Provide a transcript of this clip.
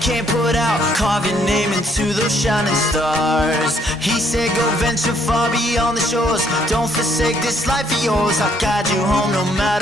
can't put out. Carve your name into those shining stars. He said go venture far beyond the shores. Don't forsake this life of yours. I'll guide you home no matter